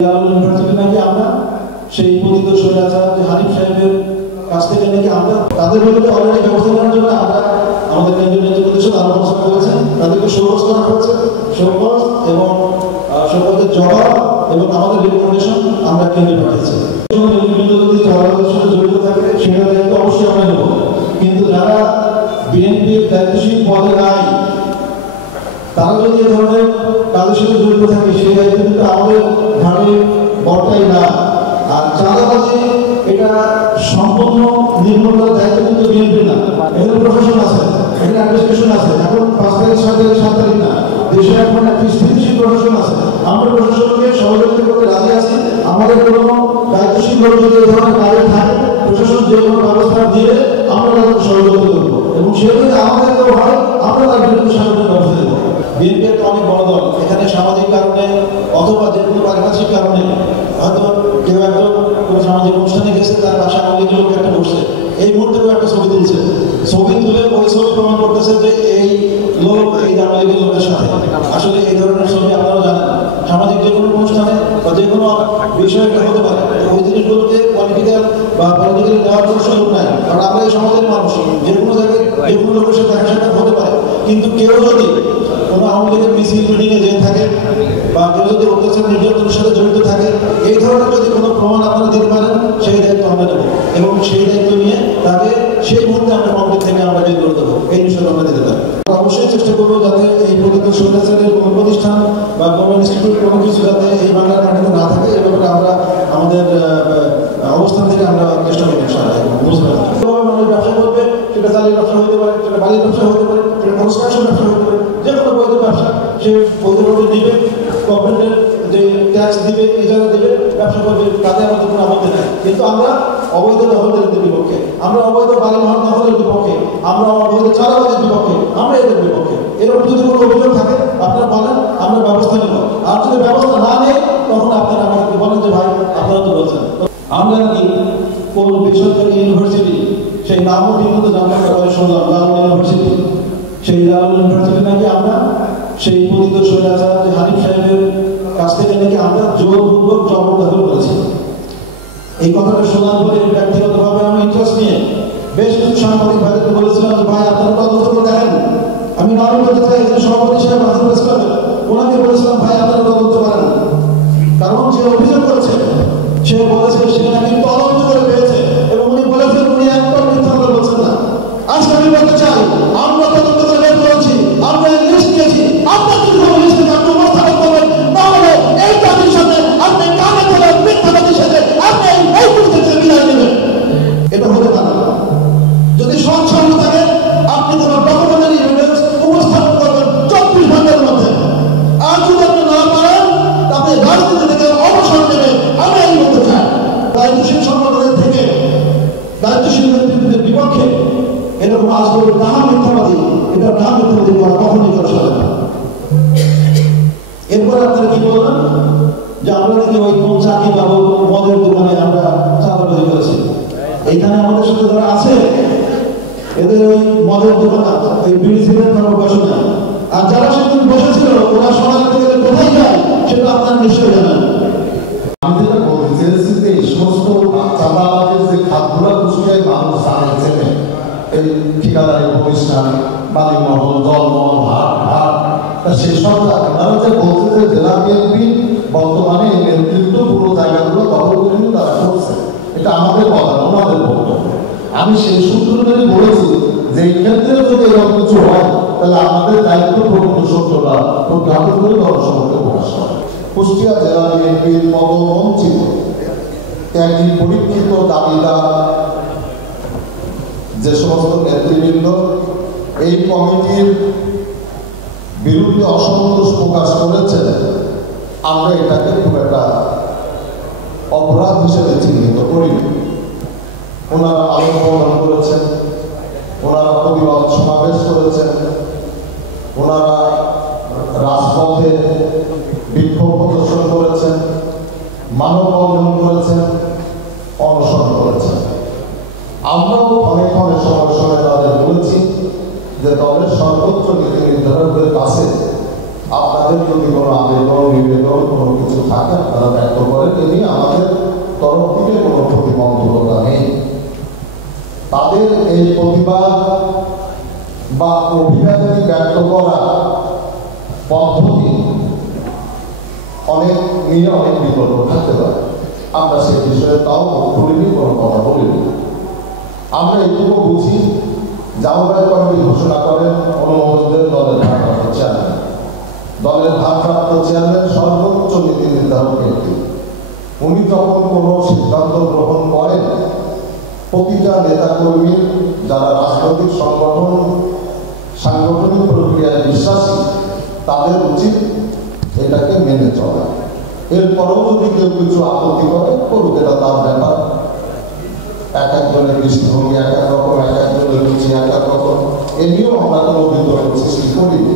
University নাকি আমরা সেই পতিত স্বৈরাচার যে হানিফ সাহেবের কাছ থেকে নাকি আমরা তাদের বিরুদ্ধে অলরেডি ব্যবস্থা নেওয়ার জন্য আমরা আমাদের কেন্দ্রীয় নেতৃত্বের সাথে আলোচনা করেছেন। তাদেরকে শোকজ করা হয়েছে, শোকজ এবং শোকজের জবাব এবং আমাদের রিকমেন্ডেশন আমরা কেন্দ্রে পাঠিয়েছি। যদি জবাবের সাথে জড়িত থাকে সেটা দায়িত্ব অবশ্যই আমরা নেব, কিন্তু যারা বিএনপির দায়িত্বশীল পদে নাই তারা যদি এ ধরনের কাজের সাথে জড়িত থাকে সেই দায়িত্ব কিন্তু আমাদের ঘাড়ে বর্তাই না। আর চাঁদাবাজি এটা সম্পূর্ণ নির্মূল করার দায়িত্ব কিন্তু বিএনপির না, এখানে প্রশাসন আছে, এখানে অ্যাডমিনিস্ট্রেশন আছে। এখন 5 তারিখ 7 তারিখ 7 তারিখ না, দেশে এখন একটি স্থিতিশীল প্রশাসন আছে। আমরা প্রশাসনকে সহযোগিতা করতে রাজি আছি। আমাদের কোনো দায়িত্বশীল লোক যদি এই ধরনের কাজে থাকে প্রশাসন যে কোনো ব্যবস্থা দিলে আমরা তাদের সহযোগিতা করবো এবং সেগুলি আমাদের তো হয় আমরা তার বিরুদ্ধে সাংগঠনিক ব্যবস্থা দেবো। বিএনপি একটা অনেক বড় দল, এখানে সামাজিক কারণে অথবা যে কোনো পারিপার্শ্বিক কারণে হয়তো কেউ একজন কোনো সামাজিক অনুষ্ঠানে গেছে, তার বাসায় আমাদের লোক একটা বসছে, এই মুহূর্তে একটা ছবি তুলছে, ছবি তুলে ওই ছবি প্রমাণ করতেছে যে এই লোক এই দামালিকের লোকের সাথে। আসলে এই ধরনের ছবি আপনারা জানেন সামাজিক যে কোনো অনুষ্ঠানে বা যে কোনো বিষয়ে হতে পারে, ওই জিনিসগুলোকে পলিটিক্যাল বা পলিটিক্যালি দেওয়ার কোনো সুযোগ নাই, কারণ আমরা এই সমাজের মানুষ, যে কোনো জায়গায় যে কোনো লোকের সাথে দেখা সাক্ষাৎ হতে পারে। কিন্তু কেউ যদি কোনো আওয়ামী লীগের মিছিল মিটিংয়ে যেয়ে থাকে বা কেউ যদি অত্যাচার নির্যাতনের সাথে জড়িত থাকে, এই ধরনের যদি কোনো প্রমাণ আপনারা দিতে পারেন সেই দায়িত্ব আমরা নেব এবং সেই দায়িত্ব নিয়ে তাকে সেই মুহূর্তে আমরা কমিটি থেকে আমরা বের করে দেবো, এই বিষয়টা আমরা দিতে পারি। অবশ্যই চেষ্টা করবো যাতে এই পতিত স্বৈরাচারের কোনো প্রতিষ্ঠান বা কোনো ইনস্টিটিউট কোনো কিছু যাতে এই বাংলার মাটিতে না থাকে, এই ব্যাপারে আমরা আমাদের অবস্থান থেকে আমরা চেষ্টা করি। মানুষ ব্যবসা করবে, সেটা চালের ব্যবসা হতে পারে, সেটা বালির ব্যবসা হতে পারে, সেটা কনস্ট্রাকশন ব্যবসা হতে পারে, যে কোনো বৈধ ব্যবসা সে বৈধভাবে দিবে, গভর্নমেন্টের যে ট্যাক্স দিবে, ইজারা দিবে, ব্যবসা করবে, তাতে আমাদের কোনো আপত্তি নেই। কিন্তু আমরা অবৈধ দখলদারিদের বিপক্ষে, আমরা অবৈধ বালি মহান দখলের বিপক্ষে, আমরা অবৈধ চাঁদাবাজির বিপক্ষে, আমরা এদের বিপক্ষে। এরকম যদি কোনো অভিযোগ থাকে আপনারা বলেন, আমরা ব্যবস্থা নেব। আর যদি ব্যবস্থা না নেই তখন আপনারা আমাদেরকে বলেন যে ভাই আপনারা তো বলছেন। আমরা কি কোন বেসরকারি ইউনিভার্সিটি সেই নামও কিন্তু জানতে শুনলাম, দারুল ইউনিভার্সিটি, সেই দারুল ইউনিভার্সিটি নাকি আমরা সেই পতিত স্বৈরাচার যে হানিফ সাহেবের কাছ থেকে নাকি আমরা জোরপূর্বক জবরদখল করেছি। এই কথাটা শোনার পরে ব্যক্তিগতভাবে আমি ইন্টারেস্ট নিয়ে বেশ কিছু সাংবাদিক ভাইদেরকে বলেছিলাম যে ভাই আপনারা তদন্ত করে দেখেন। আমি নাম বলতে চাই সভাপতি সাহেব হাসান ইসলামের, ওনাকে বলেছিলাম ভাই আপনারা তদন্ত করেন, কারণ যে অভিযোগ করছে সে বলেছে সে নাকি তদন্ত করে পেয়েছে এবং উনি বলেছেন উনি একটা মিথ্যা কথা বলছেন না। আজকে আমি বলতে চাই আমরা তদন্ত করে বের করেছি, আমরা লিস্ট দিয়েছি, আপনার কি খবর লিস্টে আপনি উপস্থাপন করবেন, তাহলে এই জাতির সাথে আপনি কানে ধরে মিথ্যাবাদীর সাথে আপনি এই পরিস্থিতি থেকে বিদায় নেবেন। এটা হতে পারে না। যদি স্বচ্ছন্দ থাকে আপনি কোনো ডকুমেন্টারি এভিডেন্স উপস্থাপন করবেন 24 ঘন্টার মধ্যে। আর যদি আপনি না পারেন তাহলে রাজনীতি থেকে অবসর নেবেন। আমি এই বলতে চাই দায়িত্বশীল সংগঠনের থেকে দায়িত্বশীল নেতৃত্বের বিপক্ষে এরকম আসলে নাম মিথ্যাবাদী, এটা নাম মিথ্যাবাদী করা কখনই করা যাবে না। এরপরে আপনারা কি বললেন যে আমরা নাকি ওই কোন চাকরি পাবো মদের দোকানে আমরা চাঁদাবাজি করেছি। এইখানে আমাদের সাথে যারা আছে এদের ওই মদের দোকান ওই বিড়ি সিগারেট খাওয়ার বসে না। আর যারা সেদিন বসেছিল ওরা সমাজ থেকে কোথায় যায় সেটা আপনারা নিশ্চয়ই জানেন। আমি যেটা বলতে চেয়েছি যে এই সমস্ত চাঁদাবাজের যে খাতগুলো কুষ্টিয়ায় মানুষ জানিয়েছেন, এই ঠিকাদারি প্রতিষ্ঠান, বালিমহল, জলমহল, হাট সেসব আপনারা যে বলছে যে জেলা বিএনপি বর্তমানে এই নেতৃত্ব পুরো জায়গাগুলো দখল করে নিয়ে তারা করছে, এটা আমাদের কথা, ওনাদের বক্তব্য। আমি সেই সূত্র ধরে বলেছি যে এই ক্ষেত্রে যদি এরকম কিছু হয় তাহলে আমাদের দায়িত্ব প্রকৃত সত্যটা প্রজ্ঞাপন করে জনসমক্ষে প্রকাশ করা। কুষ্টিয়া জেলা বিএনপির পদবঞ্চিত ত্যাগী পরীক্ষিত দাবিদার যে সমস্ত নেতৃবৃন্দ এই কমিটির বিরুদ্ধে অসন্তোষ প্রকাশ করেছেন, আমরা এটাকে খুব একটা অপরাধ হিসেবে চিহ্নিত করি। ওনারা আলোচনা প্রদান করেছেন, ওনারা প্রতিবাদ সমাবেশ করেছেন, ওনারা রাজপথে বিক্ষোভ প্রদর্শন করেছেন, মানববন্ধন করেছেন, অনশন করেছেন। আমরাও অনেক অনেক সময় তাদের বলেছি যে দলের সর্বোচ্চ নীতি নির্ধারকদের কাছে আপনাদের যদি কোনো আবেদন নিবেদন কোনো কিছু থাকে আপনারা ব্যক্ত করেন, এ নিয়ে আমাদের তরফ থেকে কোনো প্রতিবন্ধকতা নেই। তাদের এই প্রতিবাদ বা অভিব্যক্তি ব্যক্ত করা পদ্ধতি অনেক নিয়ে অনেক বিকল্প থাকতে পারে। আমরা সেই বিষয়ে তাও খুলিনি, কোনো কথা বলিনি। আমরা এটুকু বুঝি, জামায়াত কমিটি ঘোষণা করেন অনুমোদন দেন দলের ভারপ্রাপ্ত চেয়ারম্যান। দলের ভারপ্রাপ্ত চেয়ারম্যান সর্বোচ্চ নীতি নির্ধারক ব্যক্তি। উনি যখন কোনো সিদ্ধান্ত গ্রহণ করেন, প্রতিটা নেতাকর্মীর যারা রাজনৈতিক সংগঠন সাংগঠনিক প্রক্রিয়ায় বিশ্বাসী তাদের উচিত এটাকে মেনে চলা। এরপরেও যদি কেউ কিছু আপত্তি করে করুক, এটা তার ব্যাপার। এক একজনের দৃষ্টিভঙ্গি এক এক রকম, এক একজনের রুচি এক এক রকম, এ নিয়েও আমরা কোনো বিতর্ক সৃষ্টি করিনি।